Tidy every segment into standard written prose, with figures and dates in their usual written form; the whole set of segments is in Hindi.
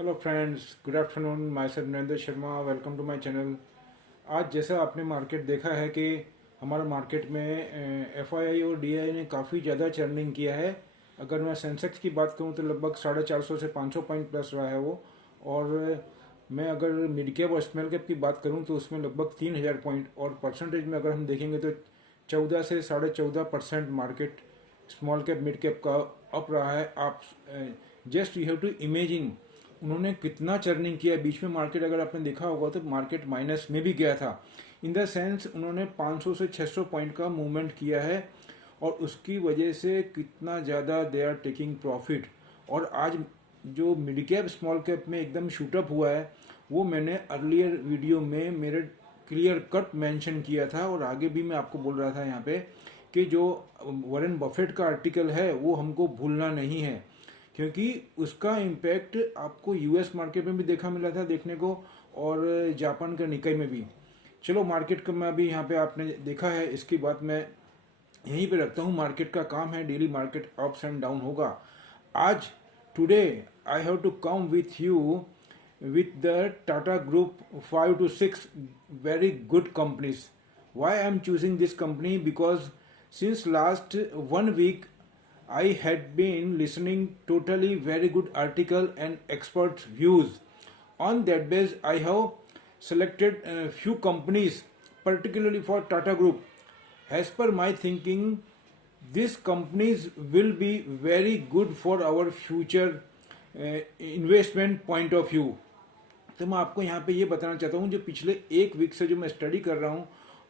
Hello friends, good afternoon. Myself Narendra Sharma, welcome to my channel. आज जैसा आपने मार्केट देखा है कि हमारा मार्केट में एफआईआई और डीआई ने काफ़ी ज़्यादा चर्निंग किया है। अगर मैं सेंसेक्स की बात करूं तो लगभग 450 से 500 पॉइंट प्लस रहा है वो। और मैं अगर मिड कैप और स्मॉल कैप की बात करूं तो उसमें लगभग 3000 पॉइंट, और परसेंटेज में अगर हम देखेंगे तो 14 से 14.5% market small cap mid cap का अप रहा है। आप just you have to imagine उन्होंने कितना चर्निंग किया है। बीच में मार्केट अगर आपने देखा होगा तो मार्केट माइनस में भी गया था। इन द सेंस उन्होंने 500 से 600 पॉइंट का मूवमेंट किया है, और उसकी वजह से कितना ज़्यादा दे आर टेकिंग प्रॉफिट। और आज जो मिड कैप स्मॉल कैप में एकदम शूटअप हुआ है वो मैंने अर्लियर वीडियो में मेरे क्लियर कट मेंशन किया था, और आगे भी मैं आपको बोल रहा था यहाँ पे कि जो वॉरेन बफेट का आर्टिकल है वो हमको भूलना नहीं है, क्योंकि उसका इम्पैक्ट आपको यूएस मार्केट में भी देखा मिला था देखने को, और जापान का निकाय में भी। चलो मार्केट का मैं अभी यहाँ पे आपने देखा है, इसकी बात मैं यहीं पे रखता हूँ। मार्केट का काम है, daily market ups and down होगा। आज today I have to come with you with the Tata Group 5 to 6 very good companies. Why I am choosing this company? Because since last 1 week I had been listening totally very good article and experts views. On that base I have selected a few companies particularly for Tata Group. As per my thinking, these companies will be very good for our future investment point of view. तो मैं आपको यहाँ पे ये बताना चाहता हूँ, जो पिछले 1 वीक से जो मैं स्टडी कर रहा हूँ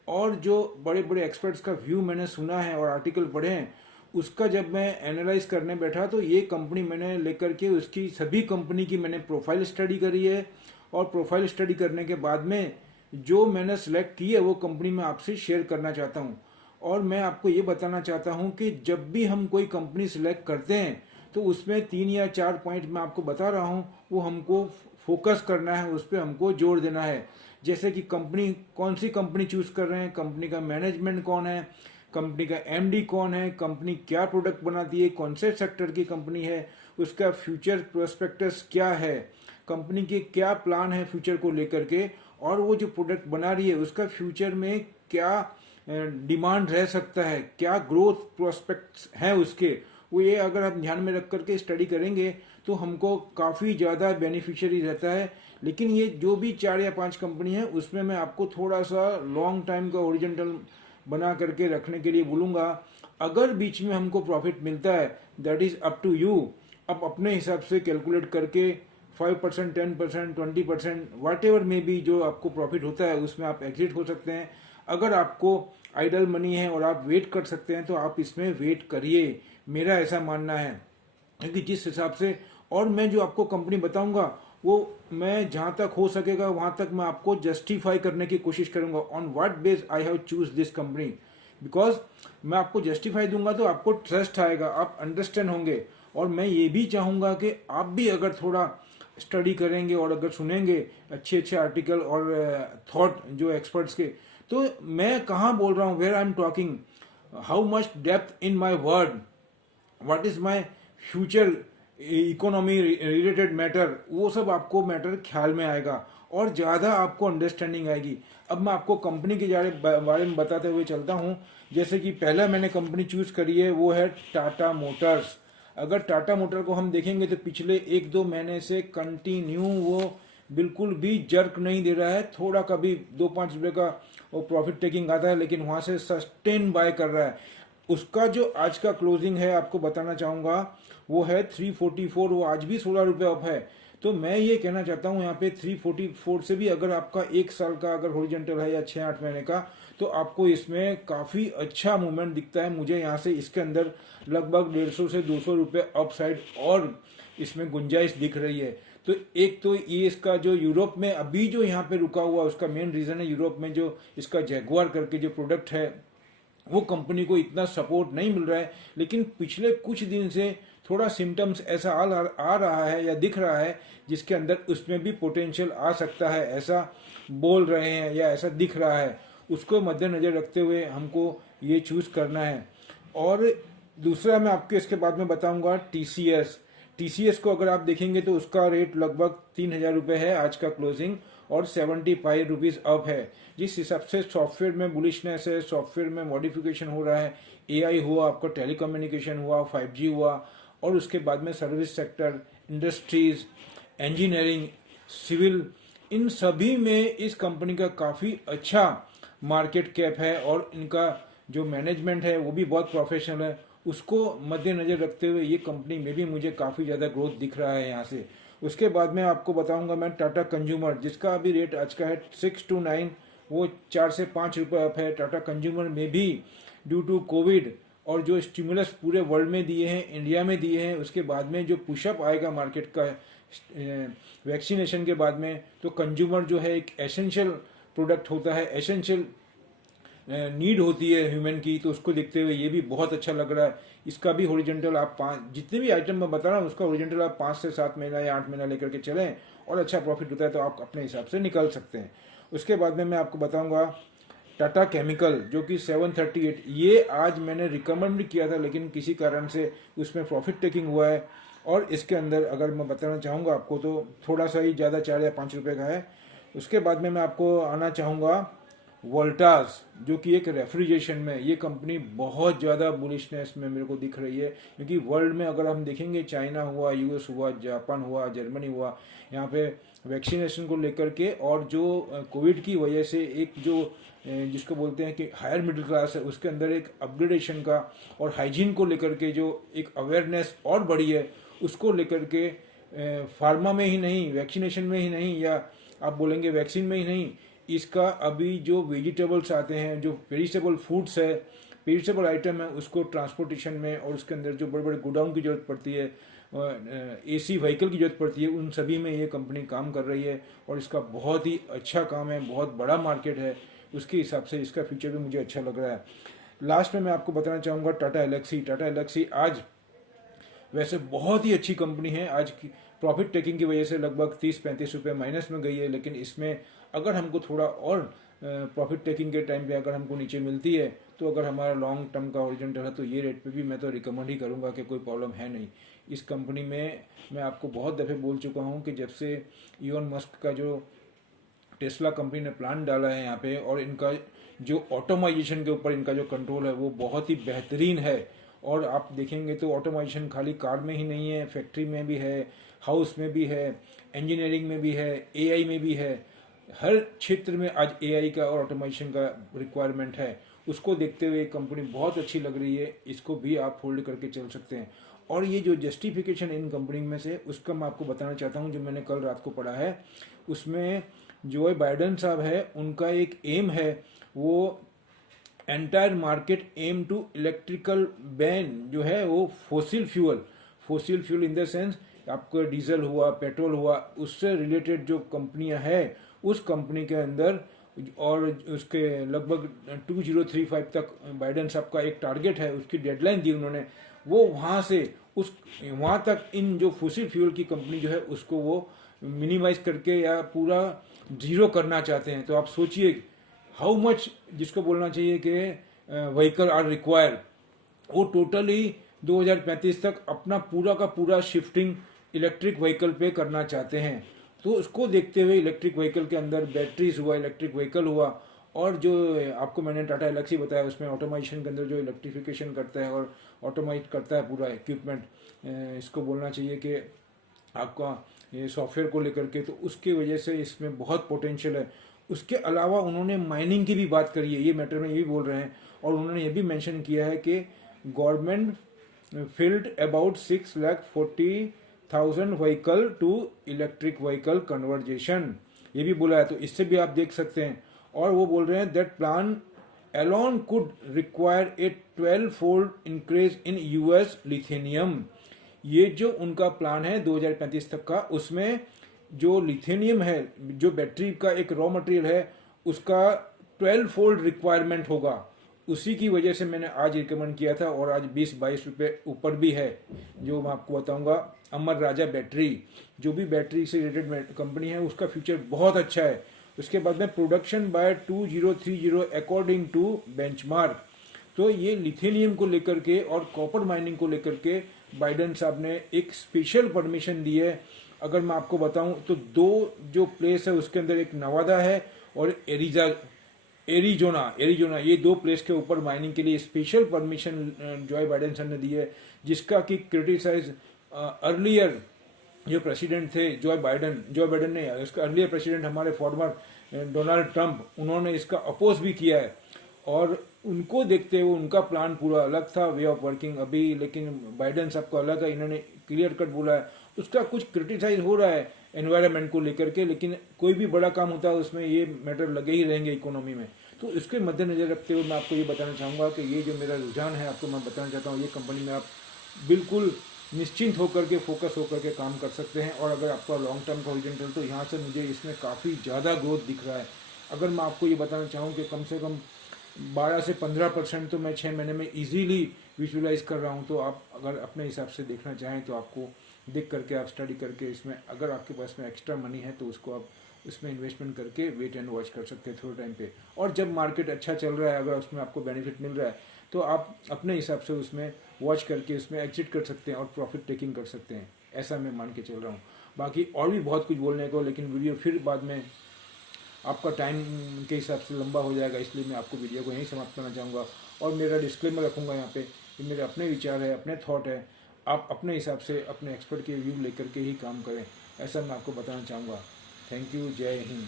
और जो बड़े बड़े एक्सपर्ट्स का व्यू मैंने सुना है और आर्टिकल पढ़े हैं, उसका जब मैं एनालाइज करने बैठा तो ये कंपनी मैंने लेकर के उसकी सभी कंपनी की मैंने प्रोफाइल स्टडी करी है, और प्रोफाइल स्टडी करने के बाद में जो मैंने सेलेक्ट की है वो कंपनी मैं आपसे शेयर करना चाहता हूँ। और मैं आपको ये बताना चाहता हूँ कि जब भी हम कोई कंपनी सिलेक्ट करते हैं तो उसमें 3 या 4 पॉइंट मैं आपको बता रहा हूँ, वो हमको फोकस करना है, उस पर हमको जोर देना है। जैसे कि कंपनी, कौन सी कंपनी चूज कर रहे हैं, कंपनी का मैनेजमेंट कौन है, कंपनी का एमडी कौन है, कंपनी क्या प्रोडक्ट बनाती है, कौन से सेक्टर की कंपनी है, उसका फ्यूचर प्रोस्पेक्टस क्या है, कंपनी के क्या प्लान है फ्यूचर को लेकर के, और वो जो प्रोडक्ट बना रही है उसका फ्यूचर में क्या डिमांड रह सकता है, क्या ग्रोथ प्रोस्पेक्ट्स हैं उसके, वो ये अगर आप ध्यान में रख करके स्टडी करेंगे तो हमको काफ़ी ज़्यादा बेनिफिशियरी रहता है। लेकिन ये जो भी 4 या 5 कंपनी है उसमें मैं आपको थोड़ा सा लॉन्ग टाइम का ओरिजेंटल बना करके रखने के लिए बोलूँगा। अगर बीच में हमको प्रॉफिट मिलता है that is up to you. अब अपने हिसाब से कैलकुलेट करके 5%, 10%, 20%, वाट एवर में भी जो आपको प्रॉफिट होता है उसमें आप एग्जिट हो सकते हैं। अगर आपको आइडल मनी है और आप वेट कर सकते हैं तो आप इसमें वेट करिए, मेरा ऐसा मानना है। क्योंकि जिस हिसाब से, और मैं जो आपको कंपनी बताऊंगा वो मैं जहां तक हो सकेगा वहां तक मैं आपको जस्टिफाई करने की कोशिश करूंगा on what base I have choose this company. Because मैं आपको जस्टिफाई दूंगा तो आपको ट्रस्ट आएगा, आप अंडरस्टैंड होंगे। और मैं ये भी चाहूंगा कि आप भी अगर थोड़ा स्टडी करेंगे और अगर सुनेंगे अच्छे अच्छे आर्टिकल और थॉट जो एक्सपर्ट्स के, तो मैं कहाँ बोल रहा हूँ, where I am talking, how much depth in my word, what is my future economy related matter, वो सब आपको मैटर ख्याल में आएगा और ज़्यादा आपको अंडरस्टैंडिंग आएगी। अब मैं आपको कंपनी के बारे में बताते हुए चलता हूँ। जैसे कि पहला मैंने कंपनी चूज करी है वो है टाटा मोटर्स। अगर टाटा मोटर को हम देखेंगे तो पिछले 1-2 महीने से कंटिन्यू वो बिल्कुल भी जर्क नहीं दे रहा है। थोड़ा कभी 2-5 रुपये का वो प्रॉफिट टेकिंग आता है, लेकिन वहाँ से सस्टेन बाय कर रहा है। उसका जो आज का क्लोजिंग है आपको बताना चाहूँगा वो है 344, वो आज भी 16 रुपये अप है। तो मैं ये कहना चाहता हूँ यहाँ पे 344 से भी अगर आपका 1 साल का अगर हॉरिजॉन्टल है या 6-8 महीने का, तो आपको इसमें काफ़ी अच्छा मूवमेंट दिखता है। मुझे यहाँ से इसके अंदर लगभग 150 से 200 रुपये अप साइड और इसमें गुंजाइश दिख रही है। तो एक तो ये इसका जो यूरोप में अभी जो यहाँ पे रुका हुआ उसका मेन रीज़न है, यूरोप में जो इसका जैगुआर करके जो प्रोडक्ट है वो कंपनी को इतना सपोर्ट नहीं मिल रहा है। लेकिन पिछले कुछ दिन से थोड़ा सिम्टम्स ऐसा आ रहा है या दिख रहा है जिसके अंदर उसमें भी पोटेंशियल आ सकता है, ऐसा बोल रहे हैं या ऐसा दिख रहा है। उसको मद्देनज़र रखते हुए हमको ये चूज़ करना है। और दूसरा मैं आपको इसके बाद में बताऊंगा टीसीएस। टीसीएस को अगर आप देखेंगे तो उसका रेट लगभग 3,000 रुपये है आज का क्लोजिंग, और 75 रुपीज़ अप है। जिस हिसाब से सॉफ्टवेयर में बुलिशनेस है, सॉफ्टवेयर में मॉडिफिकेशन हो रहा है, एआई हुआ, आपका टेलीकम्युनिकेशन हुआ, 5G हुआ, और उसके बाद में service sector, industries, engineering, civil, इन सभी में इस कंपनी का काफ़ी अच्छा मार्केट कैप है, और इनका जो मैनेजमेंट है वो भी बहुत प्रोफेशनल है। उसको मद्देनज़र रखते हुए ये कंपनी में भी मुझे काफ़ी ज़्यादा ग्रोथ दिख रहा है यहाँ से। उसके बाद में आपको बताऊंगा मैं टाटा कंज्यूमर, जिसका अभी रेट आज का है 6 to 9, वो 4 से 5 रुपये अप है। टाटा कंज्यूमर में भी ड्यू टू कोविड और जो स्टिमुलस पूरे वर्ल्ड में दिए हैं, इंडिया में दिए हैं, उसके बाद में जो पुशअप आएगा मार्केट का वैक्सीनेशन के बाद में, तो कंज्यूमर जो है एक एसेंशियल प्रोडक्ट होता है, एसेंशियल नीड होती है ह्यूमन की, तो उसको देखते हुए ये भी बहुत अच्छा लग रहा है। इसका भी हॉरिजॉन्टल आप 5, जितने भी आइटम मैं बता रहा हूँ उसका हॉरिजॉन्टल आप 5 से 7 महीना या 8 महीना लेकर के चलें और अच्छा प्रॉफिट होता है तो आप अपने हिसाब से निकल सकते हैं। उसके बाद में मैं आपको बताऊंगा टाटा केमिकल, जो कि 738, ये आज मैंने रिकमेंड किया था लेकिन किसी कारण से उसमें प्रॉफिट टेकिंग हुआ है, और इसके अंदर अगर मैं बताना चाहूँगा आपको तो थोड़ा सा ही ज़्यादा 4 या 5 रुपये का है। उसके बाद में मैं आपको आना चाहूँगा वोल्टास, जो कि एक रेफ्रिजरेशन में, ये कंपनी बहुत ज़्यादा बुलिशनेस में मेरे को दिख रही है, क्योंकि वर्ल्ड में अगर हम देखेंगे, चाइना हुआ, यूएस हुआ, जापान हुआ, जर्मनी हुआ, यहाँ पे वैक्सीनेशन को लेकर के और जो कोविड की वजह से एक जो जिसको बोलते हैं कि हायर मिडिल क्लास है, उसके अंदर एक अपग्रेडेशन का और हाइजीन को लेकर के जो एक अवेयरनेस और बढ़ी है, उसको लेकर के फार्मा में ही नहीं, वैक्सीनेशन में ही नहीं, या आप बोलेंगे वैक्सीन में ही नहीं, इसका अभी जो वेजिटेबल्स आते हैं, जो पेरिसेबल फूड्स है, पेरिसेबल आइटम है, उसको ट्रांसपोर्टेशन में और उसके अंदर जो बड़े बड़े गोडाउन की ज़रूरत पड़ती है, एसी व्हीकल की ज़रूरत पड़ती है, उन सभी में ये कंपनी काम कर रही है और इसका बहुत ही अच्छा काम है, बहुत बड़ा मार्केट है, उसके हिसाब से इसका फ्यूचर भी मुझे अच्छा लग रहा है। लास्ट में मैं आपको बताना चाहूँगा टाटा एलेक्सी। टाटा एलेक्सी आज वैसे बहुत ही अच्छी कंपनी है, आज की प्रॉफिट टेकिंग की वजह से लगभग 30-35 रुपये माइनस में गई है, लेकिन इसमें अगर हमको थोड़ा और प्रॉफिट टेकिंग के टाइम पे अगर हमको नीचे मिलती है, तो अगर हमारा लॉन्ग टर्म का ओरिजेंटल है तो ये रेट पे भी मैं तो रिकमेंड ही करूँगा कि कोई प्रॉब्लम है नहीं। इस कंपनी में मैं आपको बहुत दफ़े बोल चुका हूँ कि जब से इलॉन मस्क का जो टेस्ला कंपनी ने प्लान डाला है यहाँ पे, और इनका जो ऑटोमाइजेशन के ऊपर इनका जो कंट्रोल है वो बहुत ही बेहतरीन है। और आप देखेंगे तो ऑटोमाइजेशन खाली कार में ही नहीं है, फैक्ट्री में भी है, हाउस में भी है, इंजीनियरिंग में भी है, एआई में भी है, हर क्षेत्र में आज एआई का और ऑटोमेशन का रिक्वायरमेंट है। उसको देखते हुए कंपनी बहुत अच्छी लग रही है, इसको भी आप होल्ड करके चल सकते हैं। और ये जो जस्टिफिकेशन इन कंपनी में से, उसका मैं आपको बताना चाहता हूँ, जो मैंने कल रात को पढ़ा है, उसमें जो बाइडन साहब है उनका एक एम है, वो entire market aim to electrical ban जो है वो fossil fuel in the sense आपका डीजल हुआ, पेट्रोल हुआ, उससे रिलेटेड जो कंपनियां हैं उस कंपनी के अंदर, और उसके लगभग 2035 तक बाइडन साहब का एक टारगेट है, उसकी डेडलाइन दी उन्होंने, वो वहाँ तक इन जो फोसिल फ्यूल की कंपनी जो है उसको वो मिनिमाइज करके या पूरा जीरो करना चाहते हैं। तो आप सोचिए हाउ मच जिसको बोलना चाहिए कि व्हीकल आर रिक्वायर्ड, वो टोटली 2035 तक अपना पूरा का पूरा शिफ्टिंग इलेक्ट्रिक व्हीकल पे करना चाहते हैं। तो उसको देखते हुए इलेक्ट्रिक व्हीकल के अंदर बैटरीज हुआ, इलेक्ट्रिक व्हीकल हुआ, और जो आपको मैंने टाटा एलेक्सी बताया उसमें ऑटोमाइजेशन के अंदर जो इलेक्ट्रिफिकेशन करता है और ऑटोमाइज करता है पूरा इक्विपमेंट, इसको बोलना चाहिए कि आपका ये सॉफ्टवेयर को लेकर के, तो उसकी वजह से इसमें बहुत पोटेंशियल है। उसके अलावा उन्होंने माइनिंग की भी बात करी है, ये मैटर में ये भी बोल रहे हैं, और उन्होंने ये भी मेंशन किया है कि government field about 6,40,000 vehicle to electric vehicle conversion, ये भी बोला है, तो इससे भी आप देख सकते हैं। और वो बोल रहे हैं that plan alone could require a 12-fold increase in US lithium. ये जो उनका प्लान है 2035 तक का, उसमें जो लिथेनियम है, जो बैटरी का एक रॉ मटेरियल है, उसका 12-fold रिक्वायरमेंट होगा। उसी की वजह से मैंने आज रिकमेंड किया था, और आज 20-22 रुपये ऊपर भी है, जो मैं आपको बताऊंगा। अमर राजा बैटरी, जो भी बैटरी से रिलेटेड कंपनी है, उसका फ्यूचर बहुत अच्छा है। उसके बाद में production by 2030 according to benchmark, तो ये लिथेनियम को लेकर के और कॉपर माइनिंग को लेकर के बाइडेन साहब ने एक स्पेशल परमिशन दी है। अगर मैं आपको बताऊं तो दो जो प्लेस है उसके अंदर एक नवादा है और एरिजोना एरिजोना, ये दो प्लेस के ऊपर माइनिंग के लिए special permission Joe Biden sir ने दी है, जिसका कि क्रिटिसाइज अर्लियर जो प्रेसिडेंट थे जो बाइडन ने, इसका अर्लियर प्रेसिडेंट हमारे फॉर्मर डोनाल्ड ट्रंप, उन्होंने इसका अपोज भी किया है। और उनको देखते हुए उनका प्लान पूरा अलग था, वे ऑफ वर्किंग अभी, लेकिन बाइडन साहब का अलग है, इन्होंने क्लियर कट बोला है। उसका कुछ क्रिटिसाइज हो रहा है एनवायरनमेंट को लेकर के, लेकिन कोई भी बड़ा काम होता है उसमें ये मैटर लगे ही रहेंगे इकोनॉमी में। तो इसके मद्देनजर रखते हुए मैं आपको ये बताना चाहूँगा कि ये जो मेरा रुझान है आपको मैं बताना चाहता हूँ, ये कंपनी में आप बिल्कुल निश्चिंत होकर के, फोकस होकर के काम कर सकते हैं। और अगर आपका लॉन्ग टर्म का ओरिजेंटल, तो यहाँ से मुझे इसमें काफ़ी ज़्यादा ग्रोथ दिख रहा है। अगर मैं आपको ये बताना चाहूँ कि कम से कम 12 से 15% तो मैं 6 महीने में इजीली विजुलाइज कर रहा हूँ। तो आप अगर अपने हिसाब से देखना चाहें तो आपको देख करके, आप स्टडी करके, इसमें अगर आपके पास में एक्स्ट्रा मनी है तो उसको आप उसमें इन्वेस्टमेंट करके वेट एंड वॉच कर सकते हैं थोड़े टाइम पे। और जब मार्केट अच्छा चल रहा है, अगर उसमें आपको बेनिफिट मिल रहा है तो आप अपने हिसाब से उसमें वॉच करके उसमें एग्जिट कर सकते हैं और प्रॉफिट टेकिंग कर सकते हैं। ऐसा मैं मान के चल रहा हूँ। बाकी और भी बहुत कुछ बोलने को, लेकिन वीडियो फिर बाद में आपका टाइम के हिसाब से लंबा हो जाएगा, इसलिए मैं आपको वीडियो को यहीं समाप्त करना चाहूँगा। और मेरा डिस्क्लेमर रखूँगा यहाँ पे कि मेरे अपने विचार है, अपने थॉट है, आप अपने हिसाब से अपने एक्सपर्ट के व्यू लेकर के ही काम करें, ऐसा मैं आपको बताना चाहूँगा। थैंक यू, जय हिंद।